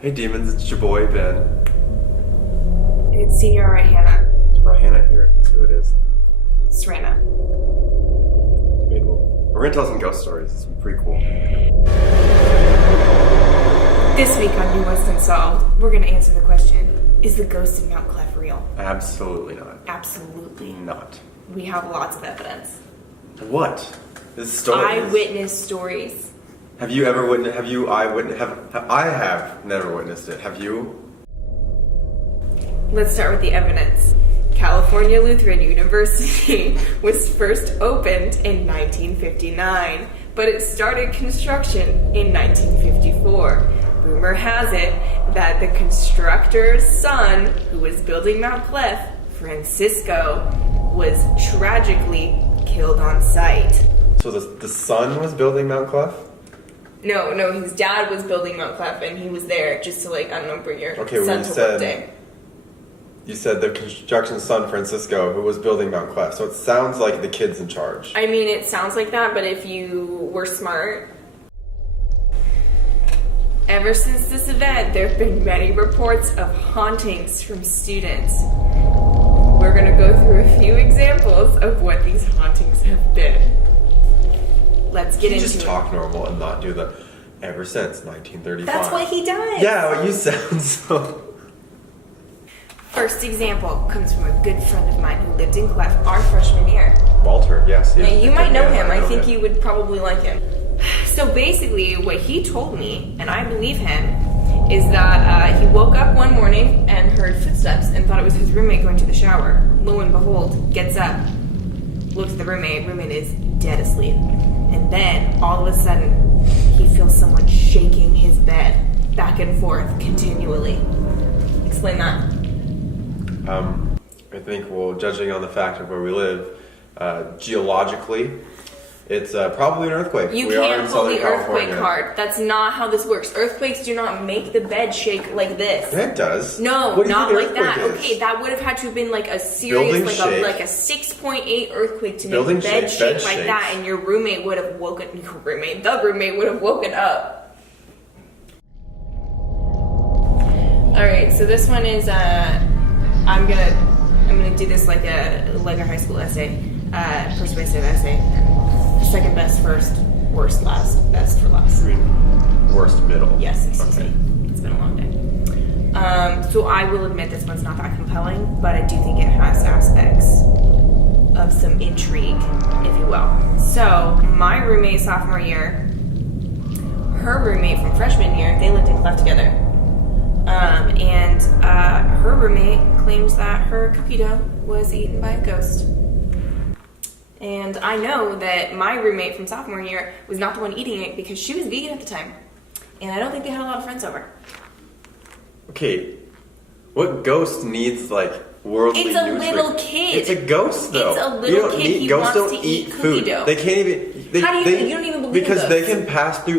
Hey demons, it's your boy Ben. It's Senior RA Hannah. It's Hannah here. That's who it is. Serena. Debatable. We're gonna tell some ghost stories. It's pretty cool. This week on New West Unsolved, we're gonna answer the question: is the ghost in Mount Clef real? Absolutely not. Absolutely Not. We have lots of evidence. What? This story. Eyewitness stories. Have you ever witnessed? I have never witnessed it. Have you? Let's start with the evidence. California Lutheran University was first opened in 1959, but it started construction in 1954. Rumor has it that the constructor's son, who was building Mount Clef, Francisco, was tragically killed on site. So the son was building Mount Clef? No, his dad was building Mount Clef, and he was there just to, bring your son to work day. You said the construction son, Francisco, who was building Mount Clef. So it sounds like the kid's in charge. I mean, it sounds like that, but if you were smart... Ever since this event, there have been many reports of hauntings from students. We're going to go through a few examples of what these hauntings have been. Let's get into it. Just talk normal and not do the ever since 1935. That's what he does. Yeah, well, you sound so... First example comes from a good friend of mine who lived in Clef our freshman year. Walter, yes. Now, you might know him. I think you would probably like him. So basically, what he told me, and I believe him, is that he woke up one morning and heard footsteps and thought it was his roommate going to the shower. Lo and behold, gets up, looks at the roommate. Roommate is dead asleep. And then, all of a sudden, he feels someone shaking his bed back and forth continually. Explain that. I think, judging on the fact of where we live, geologically, it's probably an earthquake. You can't pull the earthquake card. That's not how this works. Earthquakes do not make the bed shake like this. It does. No, not like that. Okay, that would have had to have been like a serious, like a 6.8 earthquake to make the bed shake like that, and your roommate would have woken. The roommate would have woken up. All right, so this one is I'm gonna do this like a high school essay, persuasive essay. Second best first, worst last, best for last. Worst middle. Yes, excuse me. It's been a long day. So I will admit this one's not that compelling, but I do think it has aspects of some intrigue, if you will. So my roommate sophomore year, her roommate from freshman year, they lived in Clef together. And her roommate claims that her cookie dough was eaten by a ghost. And I know that my roommate from sophomore year was not the one eating it because she was vegan at the time. And I don't think they had a lot of friends over. Okay, what ghost needs, worldly It's a little kid. It's a ghost, though. It's a little kid. He wants to eat cookie dough. They can't even... How do you think? You don't even believe because ghosts. they can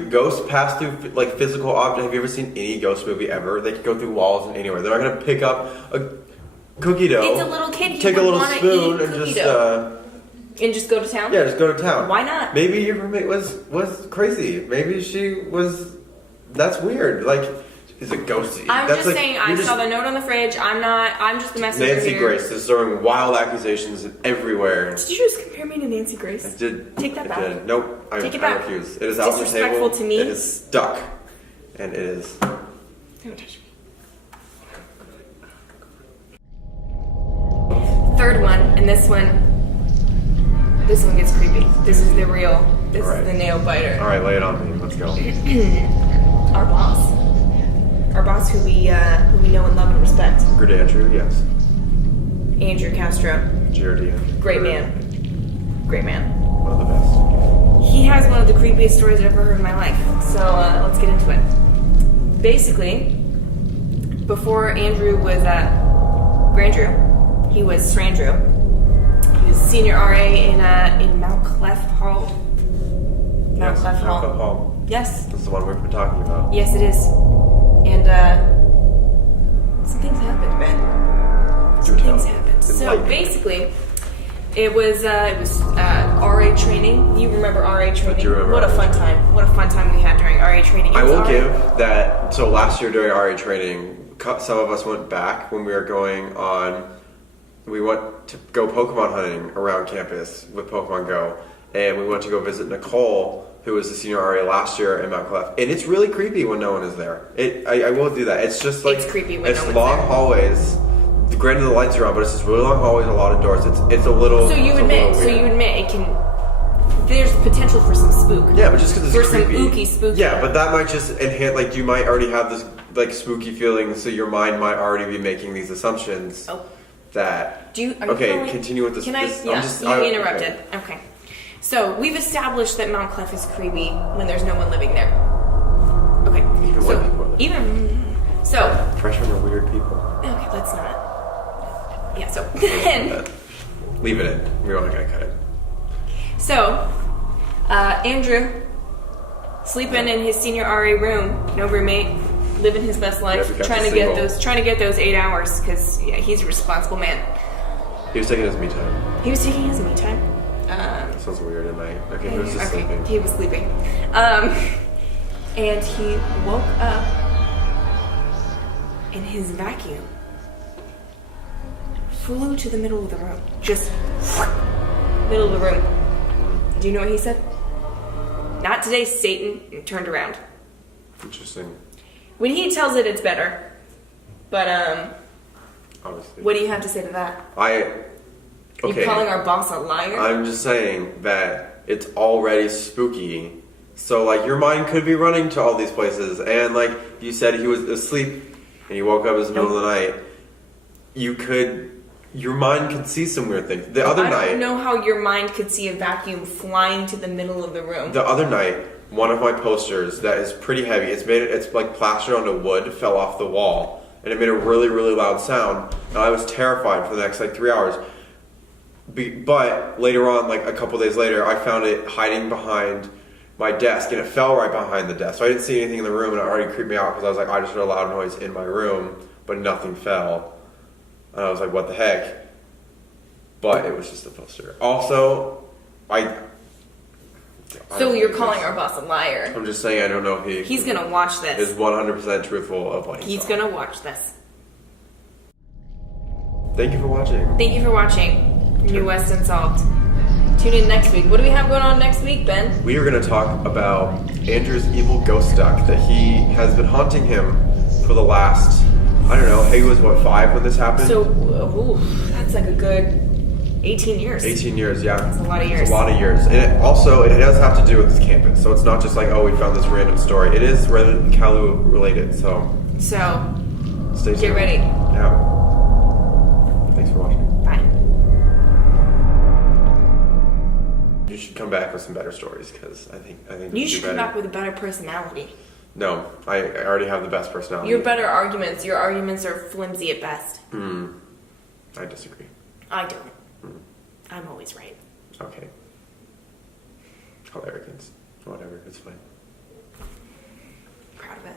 ghosts pass through, physical objects. Have you ever seen any ghost movie ever? They can go through walls and anywhere. They're not going to pick up a cookie dough. It's a little kid. He take a little spoon and just... and just go to town? Yeah, just go to town. Why not? Maybe your roommate was crazy. Maybe she was... That's weird. Is a ghost... I'm just saying, I saw the note on the fridge. I'm just the messenger Nancy here. Grace is throwing wild accusations everywhere. Did you just compare me to Nancy Grace? I did. Take that back. Did. Nope. I refuse. It is it's out on the table. disrespectful to me. It is stuck. And it is... Don't touch me. Third one, and this one gets creepy. This is the real. This is the nail biter. All right, lay it on me. Let's go. Our boss, who we know and love and respect. Good Andrew, yes. Andrew Castro. Giardia. Great man. One of the best. He has one of the creepiest stories I've ever heard in my life. So let's get into it. Basically, before Andrew was Grandrew, he was Strandrew. He was senior RA in Mount Clef Hall. Mount Clef Hall. Yes. That's the one we've been talking about. Yes, it is. And some things happened, man. Some things happened. So basically, it was RA training. You remember RA training? do remember What a RA fun time. What a fun time we had during RA training. I will RA. give that. So last year during RA training, some of us went back when we were going on. We went to go Pokemon hunting around campus with Pokemon Go, and we went to go visit Nicole, who was the senior RA last year in Mount Clef. And it's really creepy when no one is there. I will do that. It's just like It's creepy when it's no one's long there. hallways. Granted, the lights are on, but it's just really long hallways, a lot of doors. It's a little. So you it's a admit, little weird. it can. There's potential for some spook. Yeah, but just because for it's creepy. some ooky spooky. Yeah, but that might just enhance. Like you might already have this like spooky feeling, so your mind might already be making these assumptions. Oh. That. Are you okay, feeling- continue with this. Can I? this, Yeah, I'm just, you interrupted. Okay. So we've established that Mount Clef is creepy when there's no one living there. Okay. Even so when people are living so. Freshmen are weird people. Okay, let's not. Yeah. So then. Leave it in. We're not gonna cut it. So, Andrew, sleeping in his senior RA room, no roommate, living his best life, Yeah, because trying he's to get those 8 hours because he's a responsible man. He was taking his me time. He was taking his me time. Sounds weird at night. Okay, he was just sleeping. He was sleeping, and he woke up, and his vacuum flew to the middle of the room, just middle of the room. Do you know what he said? Not today, Satan, and turned around. Interesting. When he tells it, it's better. But, Obviously. what do you have to say to that? Okay. You calling our boss a liar? I'm just saying that it's already spooky. So, like, your mind could be running to all these places. And, like, you said he was asleep and he woke up in the middle of the night. Your mind could see some weird things. The other I night. don't know how your mind could see a vacuum flying to the middle of the room. The other night, one of my posters that is pretty heavy, it's like plastered onto wood, fell off the wall. And it made a really, really loud sound. And I was terrified for the next, 3 hours. But later on, a couple days later, I found it hiding behind my desk, and it fell right behind the desk. So I didn't see anything in the room, and it already creeped me out because I was like, I just heard a loud noise in my room, but nothing fell. And I was like, what the heck? But it was just a poster. Also, So you're calling our boss a liar. I'm just saying I don't know if He's gonna watch this. is 100% truthful of what he He's saw. gonna watch this. Thank you for watching. Thank you for watching New West Unsolved. Tune in next week. What do we have going on next week, Ben? We are going to talk about Andrew's evil ghost duck that he has been haunting him for the last, I don't know, he was 5 when this happened? So, that's like a good 18 years. 18 years, yeah. That's a lot of years. It's a lot of years. And it does have to do with this campus. So it's not just we found this random story. It is Kalu related, so So, stay tuned. get ready. Yeah. Thanks for watching. Bye. You should come back with some better stories because I think You do should come better. back with a better personality. No, I already have the best personality. Your better arguments. Your arguments are flimsy at best. I disagree. I don't. I'm always right. Okay. Call arrogance. Whatever, it's fine. Proud of it.